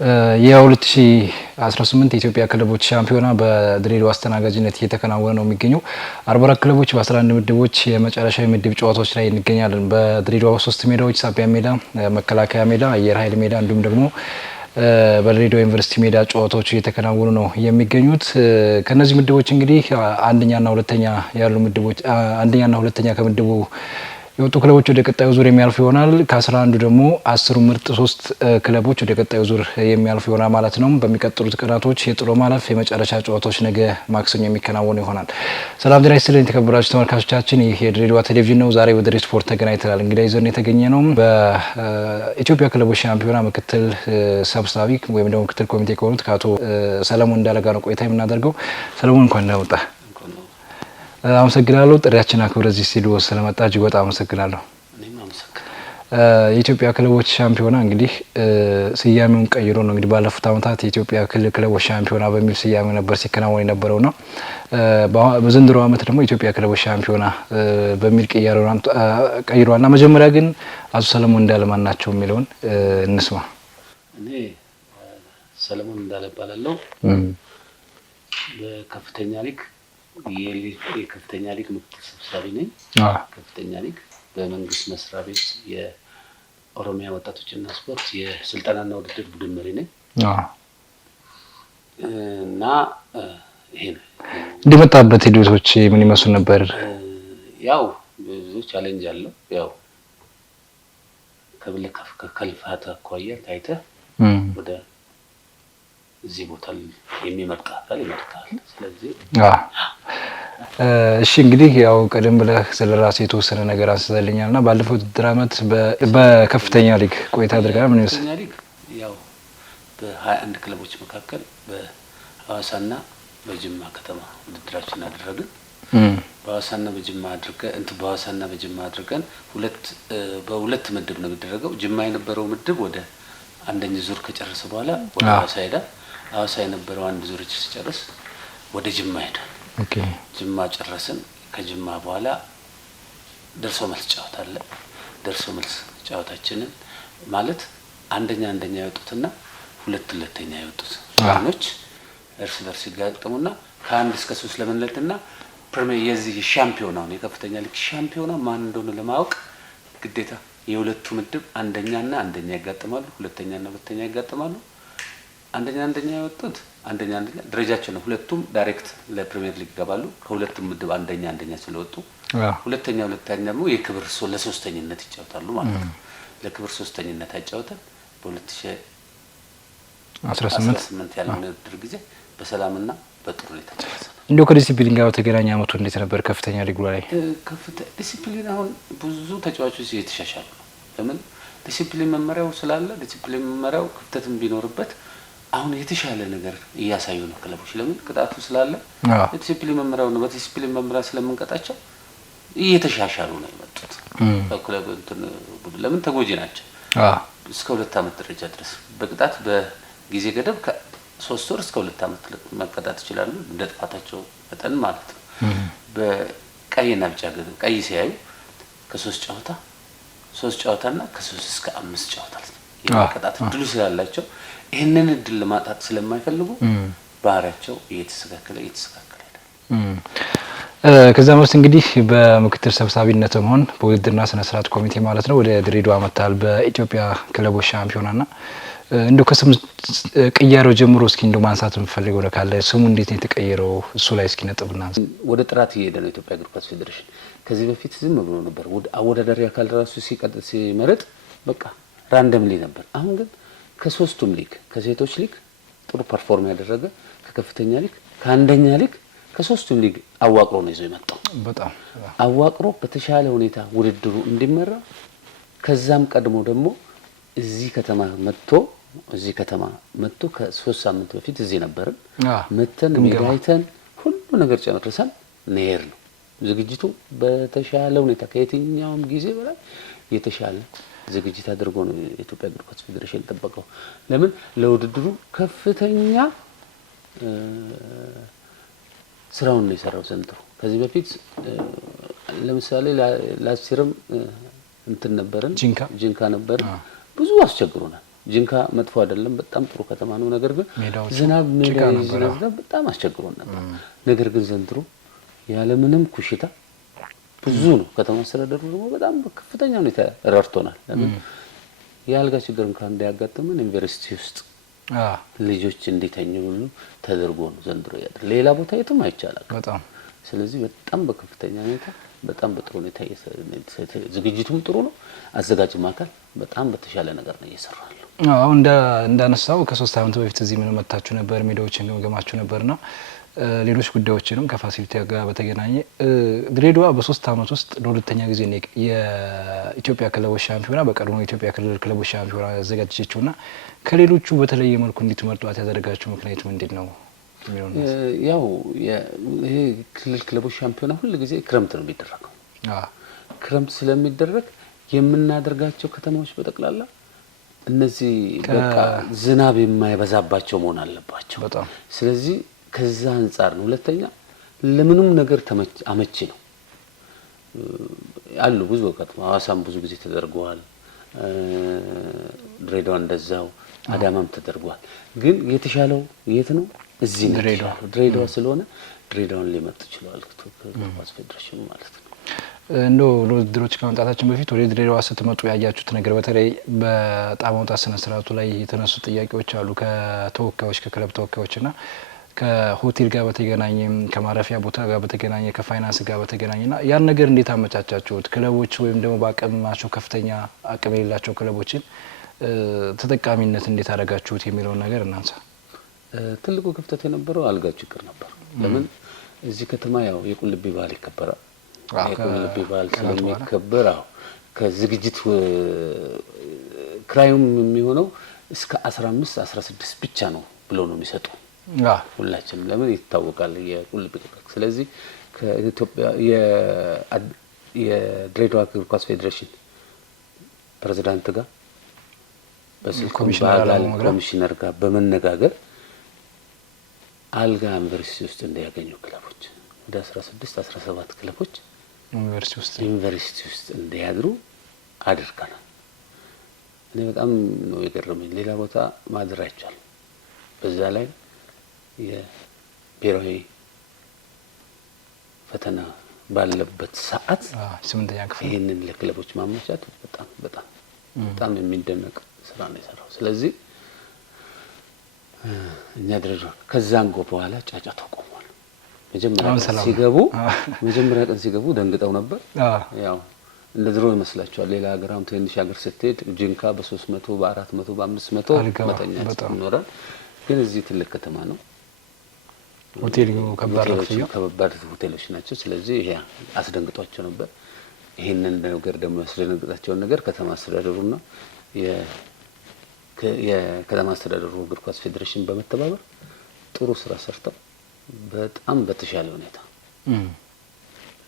የ2018 የኢትዮጵያ ክለቦች ሻምፒዮና በድሬዳዋ አስተናጋጅነት እየተከናወነ ነው የሚገኘው። 44 ክለቦች በ11 ምድቦች የመጨረሻ ምድብ ጨዋታዎች ላይ እንገኛለን። በድሬዳዋ 3 ሜዳዎች ሳቢያ ሜዳ፣ መከላከያ ሜዳ፣ አየር ኃይል ሜዳ እንዲሁም ደግሞ በድሬዳዋ ዩኒቨርሲቲ ሜዳ ጨዋታዎች እየተከናወኑ ነው የሚገኙት። ከነዚህ ምድቦች እንግዲህ አንደኛና ሁለተኛ ያሉ ምድቦች አንደኛና ሁለተኛ ከምድቡ የወጡ ክለቦች ወደ ቀጣዩ ዙር የሚያልፉ ይሆናል። ከ11 ደግሞ 10 ምርጥ 3 ክለቦች ወደ ቀጣዩ ዙር የሚያልፉ ይሆናል ማለት ነው። በሚቀጥሉት ቀናቶች የጥሎ ማለፍ የመጨረሻ ጨዋታዎች ነገ ማክሰኞ የሚከናወኑ ይሆናል። ሰላም ጤና ይስጥልኝ የተከበራችሁ ተመልካቾቻችን፣ ይህ የድሬዳዋ ቴሌቪዥን ነው። ዛሬ በድሬ ስፖርት ተገናኝተናል። እንግዲህ ይዘን የተገኘ ነው በኢትዮጵያ ክለቦች ሻምፒዮና ምክትል ሰብሳቢ ወይም ደግሞ ምክትል ኮሚቴ ከሆኑት ከአቶ ሰለሞን እንዳለ ጋር ነው ቆይታ የምናደርገው። ሰለሞን እንኳን ደህና መጣህ። አመሰግናለሁ። ጥሪያችን አክብረህ እዚህ ስቱዲዮ ስለመጣ እጅግ በጣም አመሰግናለሁ። የኢትዮጵያ ክለቦች ሻምፒዮና እንግዲህ ስያሜውን ቀይሮ ነው እንግዲህ ባለፉት ዓመታት የኢትዮጵያ ክለቦች ሻምፒዮና በሚል ስያሜ ነበር ሲከናወን የነበረውና በዘንድሮ ዓመት ደግሞ የኢትዮጵያ ክለቦች ሻምፒዮና በሚል ቀይሯልና መጀመሪያ ግን አቶ ሰለሞን እንዳለ ማን ናቸው የሚለውን እንስማ። እኔ ሰለሞን እንዳለ እባላለሁ። በከፍተኛ ሊግ የከፍተኛ ሊግ ምክትል ሰብሳቢ ነኝ። ከፍተኛ ሊግ በመንግስት መስሪያ ቤት የኦሮሚያ ወጣቶችና ስፖርት የስልጠናና ውድድር ቡድን መሪ ነኝ እና ይሄ ነው። እንደመጣበት ሂደቶች ምን ይመስሉ ነበር? ያው ብዙ ቻሌንጅ አለው። ያው ከልፋት አኳያ ታይተህ ወደ እዚህ ቦታ የሚመጣ አካል ይመጣል። ስለዚህ እሺ እንግዲህ ያው ቀደም ብለህ ስለራስህ የተወሰነ ነገር አንስተልኛልና ባለፈው ውድድር ዓመት በከፍተኛ ሊግ ቆይታ አድርገናል። ምን ይመስል? ከፍተኛ ሊግ ያው በ21 ክለቦች መካከል በሐዋሳና በጅማ ከተማ ውድድራችን አደረግን። በሐዋሳና በጅማ አድርገን በሁለት ምድብ ነው የሚደረገው። ጅማ የነበረው ምድብ ወደ አንደኛ ዙር ከጨረሰ በኋላ ወደ ሐዋሳ ሄዳ፣ ሐዋሳ የነበረው አንድ ዙር ሲጨርስ ወደ ጅማ ሄዳ። ጅማ ጨረስን። ከጅማ በኋላ ደርሶ መልስ ጨዋታ አለ። ደርሶ መልስ ጨዋታችንን ማለት አንደኛ ያወጡትና ሁለተኛ ያወጡት ቡድኖች እርስ በርስ ይጋጠሙና ከ1 እስከ 3 ለመለየትና ፕሪሚየር የዚህ ሻምፒዮናውን የከፍተኛ ሊግ ሻምፒዮና ማን እንደሆነ ለማወቅ ግዴታ የሁለቱ ምድብ አንደኛ ይጋጠማሉ፣ ሁለተኛ ይጋጠማሉ። አንደኛ ያወጡት አንደኛ ደረጃቸው ነው። ሁለቱም ዳይሬክት ለፕሪሚየር ሊግ ይገባሉ። ከሁለቱም ምድብ አንደኛ ስለወጡ ሁለተኛ ደግሞ የክብር ለሶስተኝነት ይጫወታሉ ማለት ነው። ለክብር ሶስተኝነት ያጫወተን በ2018 ያለው ውድድር ጊዜ በሰላምና በጥሩ ሁኔታ ተጨረሰ። እንደው ከዲሲፕሊን ጋር ተገናኘ አመቱ እንዴት ነበር? ከፍተኛ ሊግ ላይ ዲሲፕሊን አሁን ብዙ ተጫዋቾች እየተሻሻሉ ነው። ለምን? ዲሲፕሊን መመሪያው ስላለ። ዲሲፕሊን መመሪያው ክፍተትም ቢኖርበት አሁን የተሻለ ነገር እያሳዩ ነው ክለቦች። ለምን? ቅጣቱ ስላለ ዲሲፕሊን መመሪያው ነው። በዲሲፕሊን መመሪያ ስለምንቀጣቸው እየተሻሻሉ ነው የመጡት። በክለብ ለምን ተጎጂ ናቸው። እስከ 2 ዓመት ደረጃ ድረስ በቅጣት በጊዜ ገደብ ከ3 ወር እስከ 2 ዓመት መቀጣት ይችላሉ፣ እንደ ጥፋታቸው መጠን ማለት ነው። በቀይና ቢጫ ቀይ ሲያዩ ከ3 ጨዋታና ከ3 እስከ 5 ጨዋታ የመቀጣት እድሉ ስላላቸው ይህንን እድል ለማጣት ስለማይፈልጉ ባህሪያቸው እየተስተካከለ ሄደ። ከዛ ማለት እንግዲህ በምክትል ሰብሳቢነት መሆን በውድድርና ስነ ስርዓት ኮሚቴ ማለት ነው ወደ ድሬዳዋ መጣል በኢትዮጵያ ክለቦች ሻምፒዮናና እንደው ከስም ቅያሬው ጀምሮ እስኪ እንደው ማንሳት የምፈልገው ነገር ካለ ስሙ እንዴት ነው የተቀየረው? እሱ ላይ እስኪ ነጥብና ወደ ጥራት እየሄደ ነው ኢትዮጵያ እግር ኳስ ፌዴሬሽን። ከዚህ በፊት ዝም ብሎ ነበር አወዳዳሪ አካል ራሱ ሲመረጥ በቃ ራንደምሊ ነበር። አሁን ግን ከሶስቱም ሊግ ከሴቶች ሊግ ጥሩ ፐርፎርም ያደረገ ከከፍተኛ ሊግ ከአንደኛ ሊግ ከሶስቱም ሊግ አዋቅሮ ነው ይዞ የመጣው። በጣም አዋቅሮ በተሻለ ሁኔታ ውድድሩ እንዲመራ ከዛም ቀድሞ ደግሞ እዚህ ከተማ መጥቶ ከ3 ሳምንት በፊት እዚህ ነበርን። መተን ሜዳይተን ሁሉ ነገር ጨርሰን ነር ነው ዝግጅቱ በተሻለ ሁኔታ ከየትኛውም ጊዜ በላይ የተሻለ ዝግጅት አድርጎ ነው የኢትዮጵያ እግር ኳስ ፌዴሬሽን ተጠበቀው። ለምን? ለውድድሩ ከፍተኛ ስራውን ነው የሰራው ዘንድሮ። ከዚህ በፊት ለምሳሌ ላስቲርም እንትን ነበርን ጂንካ ነበር። ብዙ አስቸግሮናል። ጂንካ መጥፎ አይደለም፣ በጣም ጥሩ ከተማ ነው። ነገር ግን ዝናብ በጣም አስቸግሮን ነበር። ነገር ግን ዘንድሮ ያለምንም ኩሽታ ብዙ ነው። ከተማ አስተዳደሩ ደግሞ በጣም ከፍተኛ ሁኔታ ረድቶናል። ለምን የአልጋ ችግር እንኳን እንዳያጋጥመን ዩኒቨርሲቲ ውስጥ ልጆች እንዲተኙ ሁሉ ተደርጎ ነው ዘንድሮ ያደረ ሌላ ቦታ የትም አይቻላል በጣም። ስለዚህ በጣም በከፍተኛ ሁኔታ በጣም በጥሩ ሁኔታ ዝግጅቱም ጥሩ ነው። አዘጋጅም አካል በጣም በተሻለ ነገር ነው እየሰራል። አሁን እንዳነሳው ከ3 አመት በፊት እዚህ ምን መጣችሁ ነበር፣ ሜዳዎችን ገማችሁ ነበርና ሌሎች ጉዳዮችንም ከፋሲሊቲ ጋር በተገናኘ ድሬዳዋ በ3 አመት ውስጥ ለሁለተኛ ጊዜ ነው የኢትዮጵያ ክለቦች ሻምፒዮና በቀድሞ የኢትዮጵያ ክለቦች ሻምፒዮና ያዘጋጀችውና ከሌሎቹ በተለየ መልኩ እንድትመርጧት ያደረጋችሁ ምክንያት ምንድን ነው? ያው ይሄ ክለቦች ሻምፒዮና ሁሉ ጊዜ ክረምት ነው የሚደረገው። ክረምት ስለሚደረግ የምናደርጋቸው ከተማዎች በጠቅላላ እነዚህ በቃ ዝናብ የማይበዛባቸው መሆን አለባቸው በጣም። ስለዚህ ከዛ አንፃር ነው። ሁለተኛ ለምንም ነገር አመቺ ነው አሉ ብዙ ከተማ ሐዋሳም ብዙ ጊዜ ተደርጓል፣ ድሬዳዋ እንደዛው፣ አዳማም ተደርጓል። ግን የተሻለው የት ነው? እዚህ ነው ድሬዳዋ ስለሆነ ድሬዳዋን ሊመርጥ ይችላል ኳስ ፌዴሬሽን ማለት ነው። እንደው ለውድድሮች ከመምጣታችን በፊት ወደ ድሬዳዋ ስትመጡ ያያችሁት ነገር በተለይ በጣም መውጣት ስነ ስርዓቱ ላይ የተነሱ ጥያቄዎች አሉ ከተወካዮች ከክለብ ተወካዮችና ከሆቴል ጋር በተገናኘ ከማረፊያ ቦታ ጋር በተገናኘ ከፋይናንስ ጋር በተገናኘና ያን ነገር እንዴት አመቻቻችሁት? ክለቦች ወይም ደግሞ በአቅማቸው ከፍተኛ አቅም የሌላቸው ክለቦችን ተጠቃሚነት እንዴት አደረጋችሁት የሚለውን ነገር እናንሳ። ትልቁ ክፍተት የነበረው አልጋ ችግር ነበር። ለምን እዚህ ከተማ ያው የቁልቢ ባህል ይከበራል። የቁልቢ ባህል ስለሚከበር ከዝግጅት ክራዩም የሚሆነው እስከ 15 16 ብቻ ነው ብሎ ነው የሚሰጡ ሁላችንም። ለምን ይታወቃል የቁልቢ ቅጣት። ስለዚህ ከኢትዮጵያ የድሬዳዋ እግር ኳስ ፌዴሬሽን ፕሬዝዳንት ጋር በስልክ ኮሚሽነር ጋር በመነጋገር አልጋ ዩኒቨርሲቲ ውስጥ እንዲያገኙ ክለቦች ወደ 16 17 ክለቦች ዩኒቨርሲቲ ውስጥ እንዲያድሩ አድርገናል። እኔ በጣም ነው የገረመኝ። ሌላ ቦታ ማድር አይቻልም። በዛ ላይ የብሔራዊ ፈተና ባለበት ሰዓት 8ኛ ክፍል ይሄንን ለክለቦች ማመቻት በጣም የሚደነቅ ስራ ነው የሰራው። ስለዚህ እኛ ድሬዳዋ ከዛን በኋላ ጫጫታ ቆሟል። መጀመሪያ ቀን ሲገቡ ደንግጠው ነበር። ያው እንደ ድሮ ይመስላችኋል። ሌላ ሀገር አሁን ትንሽ ሀገር ስትሄድ ጂንካ በ300 በ400 በ500 መተኛት ይኖራል። ግን እዚህ ትልቅ ከተማ ነው። ሆቴል ከባድ ሆቴሎች ናቸው። ስለዚህ ይሄ አስደንግጧቸው ነበር። ይሄንን ነገር ደግሞ ያስደነግጣቸውን ነገር ከተማ አስተዳደሩና የከተማ አስተዳደሩ እግር ኳስ ፌዴሬሽን በመተባበር ጥሩ ስራ ሰርተው በጣም በተሻለ ሁኔታ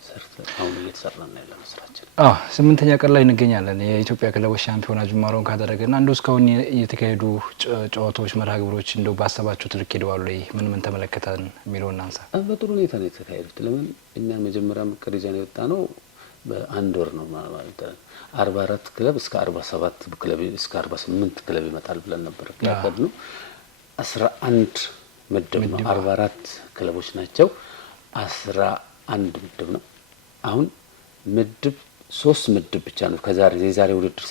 ሰርተው አሁን እየተሰራ ነው ያለው ስራችን። 8ኛ ቀን ላይ እንገኛለን። የኢትዮጵያ ክለቦች ሻምፒዮና ጅማሮን ካደረገና እንደው እስካሁን የተካሄዱ ጨዋታዎች መርሃ ግብሮች እንደው ባሰባችሁት ልክ ሄደዋል ወይ? ምን ተመለከተን የሚለውን እናንሳ። በጥሩ ሁኔታ ነው የተካሄዱት። ለምን እኛ መጀመሪያ ምክር ይዘን የወጣ ነው በአንድ ወር ነው ማለት 44 ክለብ እስከ 47 ክለብ እስከ 48 ክለብ ይመጣል ብለን ነበር ያቀድነው። 11 ምድብ ነው። 44 ክለቦች ናቸው። 11 ምድብ ነው። አሁን ምድብ 3 ምድብ ብቻ ነው የዛሬ ውድድር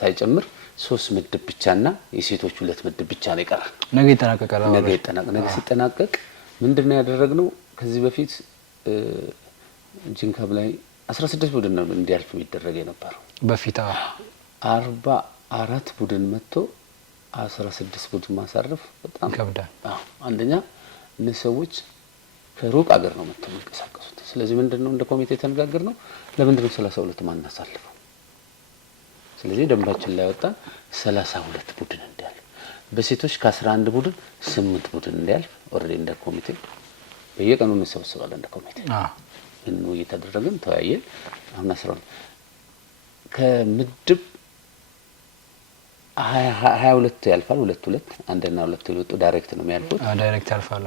ሳይጨምር 3 ምድብ ብቻና የሴቶች 2 ምድብ ብቻ ነው ይቀራል። ነገ ይጠናቀቃል። ነገ ሲጠናቀቅ ምንድነው ያደረግነው? ከዚህ በፊት ጂንካብ ላይ 16 ቡድን ነው እንዲያልፍ የሚደረግ የነበረው። በፊት 44 ቡድን መጥቶ 16 ቡድን ማሳረፍ በጣም ይከብዳል። አንደኛ እነዚህ ሰዎች ከሩቅ ሀገር ነው መጥተው የሚንቀሳቀሱት። ስለዚህ ምንድነው እንደ ኮሚቴ ተነጋገር ነው ለምንድነው 32 ማን እናሳልፈው? ስለዚህ ደንባችን ላይ ወጣ 32 ቡድን እንዲያልፍ፣ በሴቶች ከ11 ቡድን 8 ቡድን እንዲያልፍ ኦሬዲ እንደ ኮሚቴ በየቀኑ እንሰበስባለን። እንደ ኮሚቴ እንው እየተደረገን ተወያየን። አሁን 12 ከምድብ 22 ያልፋል። 2 አንደኛ 2 ይወጡ ዳይሬክት ነው የሚያልፉት። ዳይሬክት ያልፋል።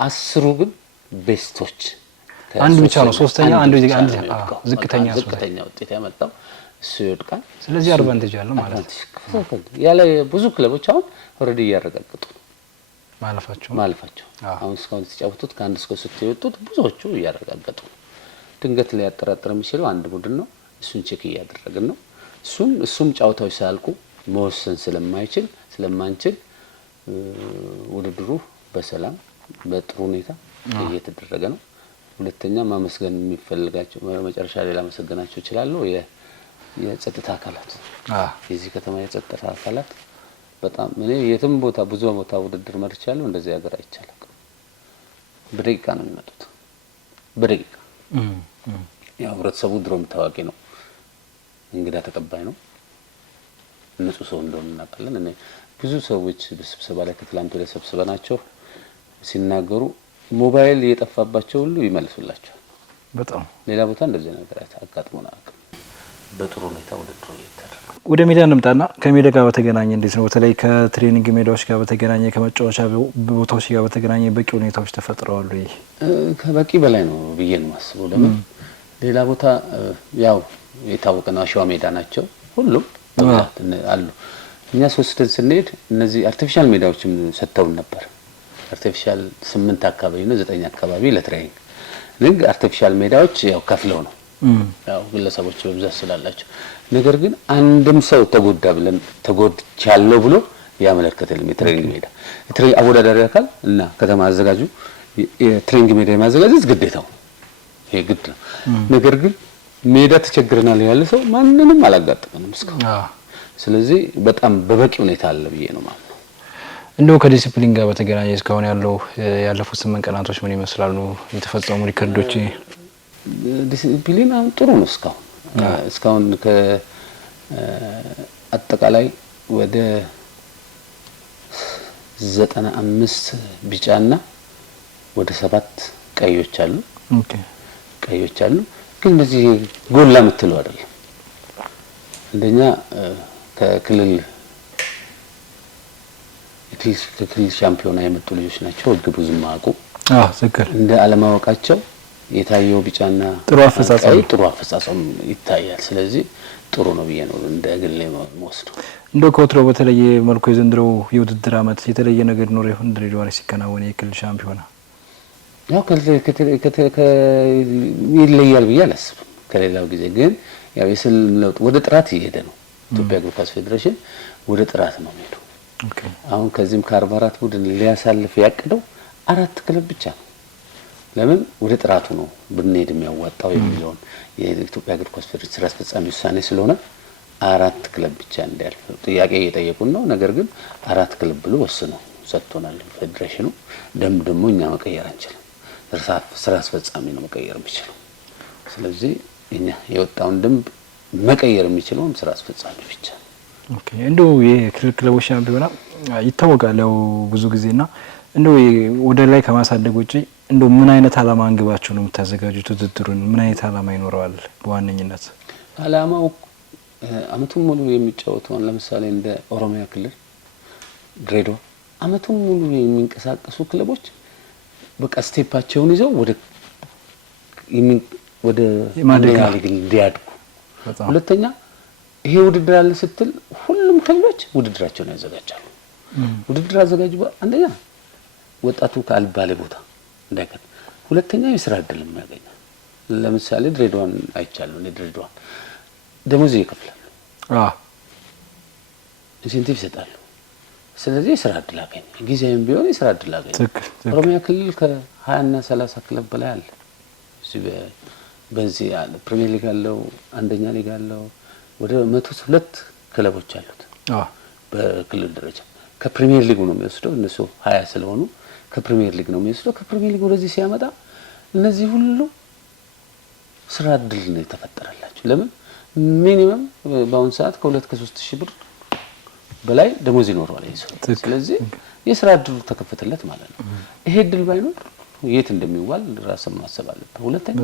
10 ግን ቤስቶች አንድ ብቻ ነው። ሶስተኛ አንድ ዝቅተኛ ውጤት ያመጣው እሱ ይወድቃል። ስለዚህ አድቫንቴጅ አለ ማለት ነው። ያለ ብዙ ክለቦች አሁን ኦሬዲ እያረጋገጡ ነው ማለፋቸው። አሁን እስካሁን የተጫወቱት ከ1 እስከ 3 የወጡት ብዙዎቹ እያረጋገጡ ነው። ድንገት ላይ ያጠራጥር የሚችለው አንድ ቡድን ነው። እሱን ቼክ እያደረግን ነው። እሱም ጫወታዎች ሳያልቁ መወሰን ስለማንችል ውድድሩ በሰላም በጥሩ ሁኔታ እየተደረገ ነው። ሁለተኛ ማመስገን የሚፈልጋቸው መጨረሻ ላይ ላመሰግናቸው እችላለሁ የጸጥታ አካላት የዚህ ከተማ የጸጥታ አካላት በጣም እኔ የትም ቦታ ብዙ ቦታ ውድድር መርቻለሁ። እንደዚህ ሀገር አይቻልም። በደቂቃ ነው የሚመጡት። በደቂቃ ያው ህብረተሰቡ ድሮም ታዋቂ ነው፣ እንግዳ ተቀባይ ነው፣ ንጹህ ሰው እንደሆነ እናውቃለን። እኔ ብዙ ሰዎች በስብሰባ ላይ ከትላንት ወደ ሰብስበናቸው ሲናገሩ ሞባይል የጠፋባቸው ሁሉ ይመልሱላቸዋል። በጣም ሌላ ቦታ እንደዚህ ነገር አጋጥሞና በጥሩ ሁኔታ ውድድሩ እየተደረገ ወደ ሜዳ እንምጣና ከሜዳ ጋር በተገናኘ እንዴት ነው? በተለይ ከትሬኒንግ ሜዳዎች ጋር በተገናኘ ከመጫወቻ ቦታዎች ጋር በተገናኘ በቂ ሁኔታዎች ተፈጥረዋል ወይ? ከበቂ በላይ ነው ብዬ ነው የማስበው። ለምን ሌላ ቦታ ያው የታወቀ ነው አሸዋ ሜዳ ናቸው ሁሉም አሉ። እኛ ሶስተን ስንሄድ እነዚህ አርቲፊሻል ሜዳዎችም ሰጥተውን ነበር። አርቲፊሻል 8 አካባቢ ነው 9 አካባቢ ለትሬኒንግ ግን አርቲፊሻል ሜዳዎች ያው ከፍለው ነው ያው ግለሰቦች በብዛት ስላላቸው። ነገር ግን አንድም ሰው ተጎዳ ብለን ተጎድቻለሁ ብሎ ያመለከተልም የትሬኒንግ ሜዳ የትሬኒንግ አወዳዳሪ አካል እና ከተማ አዘጋጁ የትሬኒንግ ሜዳ የማዘጋጀት ግዴታው ይሄ ግድ ነው። ነገር ግን ሜዳ ተቸግረናል ያለ ሰው ማንንም አላጋጠመንም እስካሁን። ስለዚህ በጣም በበቂ ሁኔታ አለ ብዬ ነው ማለት ነው። እንደው ከዲሲፕሊን ጋር በተገናኘ እስካሁን ያለፉት 8 ቀናቶች ምን ይመስላሉ? የተፈጸሙ ሪከርዶች ዲሲፕሊን ጥሩ ነው። እስካሁን አጠቃላይ ወደ 95 ቢጫና ወደ 7 ቀዮች አሉ። ቀዮች አሉ ግን እንደዚህ ጎላ የምትለው አይደለም። እንደኛ ከክልል ሻምፒዮና የመጡ ልጆች ናቸው። ህግ ብዙም ማቁ ትክክል እንደ አለማወቃቸው የታየው ቢጫና ጥሩ አፈጻጸም ይታያል። ስለዚህ ጥሩ ነው ብዬ ነው እንደ ግሌ መወስደው። እንደው ከወትሮ በተለየ መልኩ የዘንድሮው የውድድር አመት የተለየ ነገር ኖር ይሆን? ድሬዳዋ ላይ ሲከናወን የክልል ሻምፒዮና ያው ይለያል ብዬ አላስብም ከሌላው ጊዜ። ግን ያው የስለውጥ ወደ ጥራት እየሄደ ነው። ኢትዮጵያ እግር ኳስ ፌዴሬሽን ወደ ጥራት ነው የሚሄደው። አሁን ከዚህም ከ44 ቡድን ሊያሳልፍ ያቀደው 4 ክለብ ብቻ ነው። ለምን ወደ ጥራቱ ነው ብንሄድ የሚያዋጣው የሚለውን የኢትዮጵያ እግር ኳስ ፌዴሬሽን ስራ አስፈጻሚ ውሳኔ ስለሆነ 4 ክለብ ብቻ እንዲያልፍ ጥያቄ እየጠየቁን ነው። ነገር ግን 4 ክለብ ብሎ ወስኖ ሰጥቶናል ፌዴሬሽኑ። ደግሞ እኛ መቀየር አንችልም። ስራ አስፈጻሚ ነው መቀየር የሚችለው። ስለዚህ እኛ የወጣውን ደንብ መቀየር የሚችለው ስራ አስፈጻሚ ብቻ ነው። እንደው የክልል ክለቦች ሻምፒዮና ይታወቃል ያው ብዙ ጊዜና እንደው ወደ ላይ ከማሳደግ ውጪ እንደው ምን አይነት አላማ አንግባችሁ ነው የምታዘጋጁት? ውድድሩን ምን አይነት አላማ ይኖረዋል? በዋነኝነት አላማው አመቱን ሙሉ የሚጫወተውን ለምሳሌ እንደ ኦሮሚያ ክልል ድሬዳዋ አመቱን ሙሉ የሚንቀሳቀሱ ክለቦች በቃ ስቴፓቸውን ይዘው ወደ ማደጋ እንዲያድጉ። ሁለተኛ ይሄ ውድድር አለ ስትል ሁሉም ክለቦች ውድድራቸውን ያዘጋጃሉ። ውድድር አዘጋጁ አንደኛ ወጣቱ ካልባለ ቦታ እንዳይከት፣ ሁለተኛ የስራ እድል የሚያገኝ። ለምሳሌ ድሬዳዋን አይቻለሁ። ድሬዳዋ ደሞዝ ይከፍላሉ፣ ኢንሴንቲቭ ይሰጣሉ። ስለዚህ የስራ እድል አገኘ፣ ጊዜያዊም ቢሆን የስራ እድል አገኘ። ኦሮሚያ ክልል ከ20 እና 30 ክለብ በላይ አለ። በዚህ አለ ፕሪሚየር ሊግ አለው፣ አንደኛ ሊግ አለው። ወደ 102 ክለቦች አሉት በክልል ደረጃ። ከፕሪሚየር ሊግ ነው የሚወስደው። እነሱ 20 ስለሆኑ ከፕሪሚየር ሊግ ነው የሚወስደው። ከፕሪሚየር ሊግ ወደዚህ ሲያመጣ እነዚህ ሁሉ ስራ እድል ነው የተፈጠረላቸው። ለምን ሚኒመም በአሁን ሰዓት ከ2 ከ3 ሺህ ብር በላይ ደሞዝ ይኖረዋል ይሰው። ስለዚህ የስራ እድሉ ተከፈተለት ማለት ነው። ይሄ እድል ባይኖር የት እንደሚዋል ራስን ማሰብ አለበት። ሁለተኛ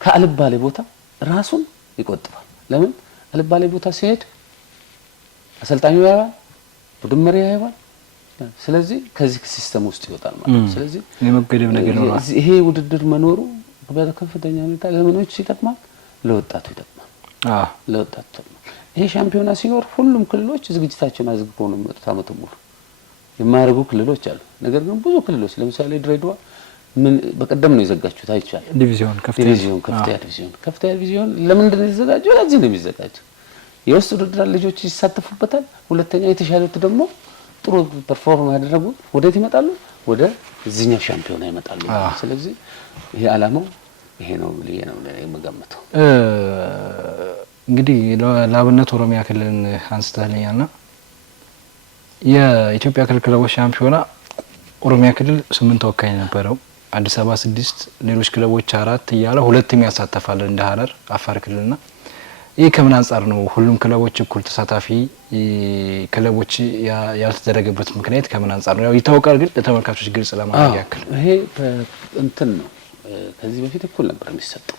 ከአልባሌ ቦታ ራሱን ይቆጥባል። ለምን አልባሌ ቦታ ሲሄድ አሰልጣኙ ያያል፣ ቡድን መሪ ያያል። ስለዚህ ከዚህ ሲስተም ውስጥ ይወጣል ማለት ነው። ስለዚህ የመገደብ ነገር ነው። ይሄ ውድድር መኖሩ በከፍተኛ ሁኔታ ለምኖች ይጠቅማል፣ ለወጣቱ ይጠቅማል። ለወጣት ይሄ ሻምፒዮና ሲኖር ሁሉም ክልሎች ዝግጅታቸውን አዝግበው ነው የሚመጡት ዓመቱን ሙሉ። የማያደርጉ ክልሎች አሉ። ነገር ግን ብዙ ክልሎች ለምሳሌ ድሬዳዋ ምን በቀደም ነው የዘጋችሁት አይቻል ዲቪዚዮን ከፍተኛ ዲቪዚዮን ለምንድን ነው የተዘጋጀው? ለዚህ ነው የሚዘጋጀው። የውስጥ ውድድር ልጆች ይሳተፉበታል። ሁለተኛ የተሻሉት ደግሞ ጥሩ ፐርፎርም ያደረጉ ወዴት ይመጣሉ? ወደ እዚህኛው ሻምፒዮና ይመጣሉ። ስለዚህ ይሄ ዓላማው ይሄ ነው ብዬ ነው የምገምተው። እንግዲህ ለአብነት ኦሮሚያ ክልልን አንስተህልኛልና የኢትዮጵያ ክለቦች ሻምፒዮና ኦሮሚያ ክልል 8 ተወካይ ነበረው፣ አዲስ አበባ 6፣ ሌሎች ክለቦች 4 እያለ ሁለትም ያሳተፋል እንደ ሀረር፣ አፋር ክልልና ይህ ከምን አንጻር ነው ሁሉም ክለቦች እኩል ተሳታፊ ክለቦች ያልተደረገበት ምክንያት ከምን አንጻር ነው? ያው ይታወቃል፣ ግን ለተመልካቾች ግልጽ ለማድረግ ያክል ይሄ እንትን ነው። ከዚህ በፊት እኩል ነበር የሚሰጠው።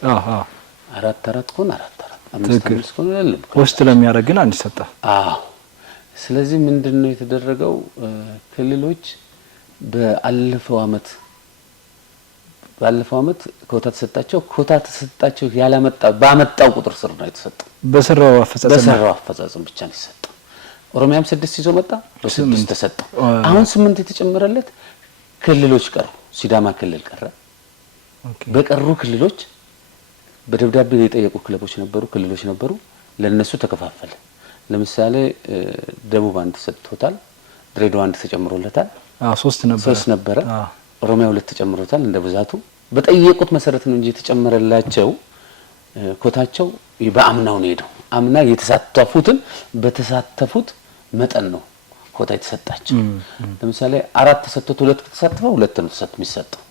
4 ኮን 4 5 ኮን አይደለም ውስጥ ለሚያደርግ ግን አንድ ሰጣ። ስለዚህ ምንድነው የተደረገው? ክልሎች ባለፈው አመት ኮታ ተሰጣቸው ያላመጣ ባመጣው ቁጥር ስር ነው የተሰጠው። በሰራው አፈጻጸም ብቻ ነው የተሰጠው። ኦሮሚያም 6 ይዞ መጣ፣ በ6 ተሰጠው። አሁን 8 የተጨመረለት ክልሎች ቀሩ። ሲዳማ ክልል ቀረ። በቀሩ ክልሎች በደብዳቤ የጠየቁ ክልሎች ነበሩ። ለነሱ ተከፋፈለ። ለምሳሌ ደቡብ አንድ ተሰጥቶታል፣ ድሬዳዋ አንድ ተጨምሮለታል። 3 ነበረ። ኦሮሚያ 2 ተጨምሮታል። እንደ ብዛቱ በጠየቁት መሰረት ነው እንጂ የተጨመረላቸው ኮታቸው በአምናው ነው ሄደው። አምና በተሳተፉት መጠን ነው ኮታ የተሰጣቸው። ለምሳሌ 4 ተሰጥቶት 2 ከተሳተፈው 2 ነው የሚሰጠው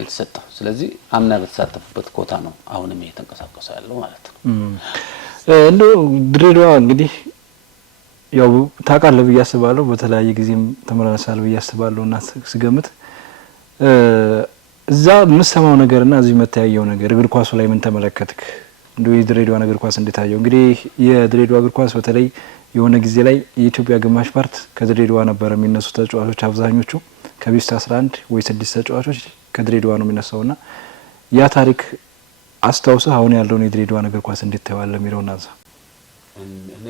የተሰጠው። ስለዚህ አምና በተሳተፉበት ኮታ ነው አሁንም እየተንቀሳቀሰ ያለው ማለት ነው። እንደው ድሬዳዋ እንግዲህ ያው ታውቃለህ ብዬ አስባለሁ፣ በተለያየ ጊዜም ተመላልሳል ብዬ አስባለሁ እና ስገምት እዛ የምሰማው ነገርና እዚህ መታየው ነገር እግር ኳሱ ላይ ምን ተመለከትክ? እንደው የድሬዳዋ እግር ኳስ እንዴት አየው? እንግዲህ የድሬዳዋ እግር ኳስ በተለይ የሆነ ጊዜ ላይ የኢትዮጵያ ግማሽ ፓርት ከድሬዳዋ ነበር የሚነሱ ተጫዋቾች አብዛኞቹ ከቢስት 11 ወይ 6 ተጫዋቾች ከድሬዳዋ ነው የሚነሳውና ያ ታሪክ አስታውሰህ አሁን ያለውን የድሬዳዋ እግር ኳስ እንዴት ታየዋለህ የሚለውን አንሳ። እኔ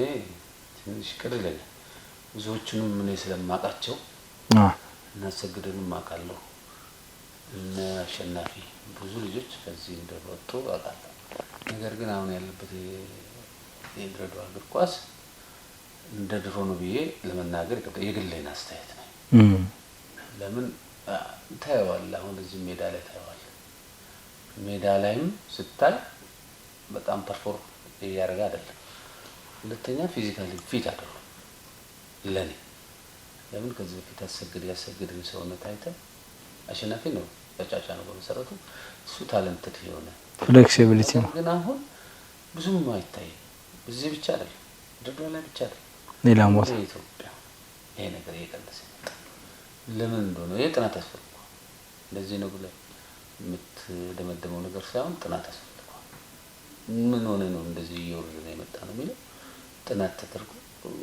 ትንሽ ቅርል ብዙዎቹንም እኔ ስለማውቃቸው እናሰግደንም አውቃለሁ። እነ አሸናፊ ብዙ ልጆች ከዚህ እንደወጡ አውቃለሁ። ነገር ግን አሁን ያለበት የድሬዳዋ እግር ኳስ እንደ ድሮ ነው ብዬ ለመናገር የግሌን አስተያየት ነው። ለምን ታየዋለህ? አሁን እዚህ ሜዳ ላይ ታየዋለህ። ሜዳ ላይም ስታይ በጣም ፐርፎርም እያደረገ አይደለም። ሁለተኛ ፊዚካሊ ፊት አይደለም ለኔ። ለምን ከዚህ በፊት ያሰግድን ሰውነት አይተህ አሸናፊ ነው ተጫጫ ነው በመሰረቱ እሱ ታለንትድ የሆነ ፍሌክሲቢሊቲ ነው። ግን አሁን ብዙም አይታይም። እዚህ ብቻ አይደለም፣ ድሬዳዋ ላይ ብቻ አይደለም፣ ሌላም ቦታ ኢትዮጵያ ይሄ ነገር እየቀነሰ ይመጣል። ለምን እንደሆነ የጥናት አስፈልጓል። እንደዚህ ነው ብለህ የምትደመደመው ነገር ሳይሆን ጥናት አስፈልጓል። ምን ሆነ ነው እንደዚህ እየወረደ የመጣ ነው የሚለው ጥናት ተደርጎ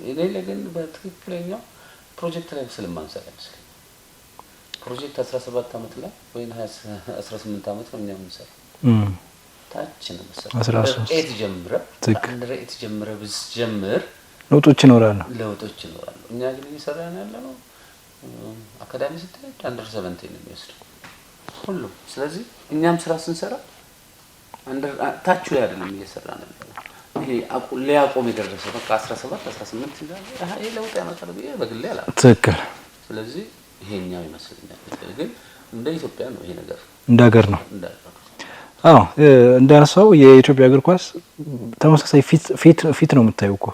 እኔ ለግን በትክክለኛው ፕሮጀክት ላይ ስለማንሰራ ይመስለኛል። ፕሮጀክት 17 አመት ላይ ወይ 18 አመት ነው እኛም እንሰራ ታች ነው መሰለኝ 13 ኤት ጀምረ ብትጀምር ለውጦች ይኖራሉ። እኛ ግን እየሰራን ያለነው አካዳሚ ስትሄድ አንደር 17 ነው የሚወስደው ሁሉም። ስለዚህ እኛም ስራ ስንሰራ አንደር ታች ላይ አይደለም እየሰራን ያለነው። ይሄ ሊያቆም የደረሰ በቃ 17 18 ይላል። ይሄ ለውጥ ያመጣል ብዬ በግሌ አላም። ትክክል። ስለዚህ ይሄኛው ይመስለኛል። ግን እንደ ኢትዮጵያ ነው ይሄ ነገር እንደ ሀገር ነው። እንዳነሳው የኢትዮጵያ እግር ኳስ ተመሳሳይ ፊት ነው የምታየው እኮ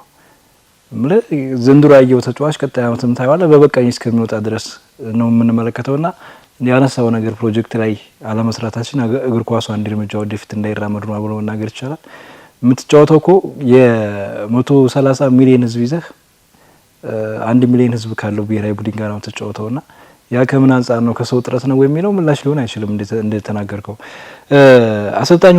ማለት ዘንድሮ ያየው ተጫዋች ቀጣይ አመትም ታየዋለህ በበቃኝ እስከሚወጣ ድረስ ነው የምንመለከተውና ያነሳው ነገር ፕሮጀክት ላይ አለመስራታችን እግር ኳሱ አንድ እርምጃ ወደፊት እንዳይራመድ ነው ብሎ መናገር ይቻላል። የምትጫወተው እኮ የ130 ሚሊዮን ህዝብ ይዘህ 1 ሚሊዮን ህዝብ ካለው ብሔራዊ ቡድን ጋር ነው የምትጫወተውና ያ ከምን አንፃር ነው ከሰው ጥረት ነው የሚለው ምላሽ ሊሆን አይችልም። እንደተናገርከው አሰልጣኝ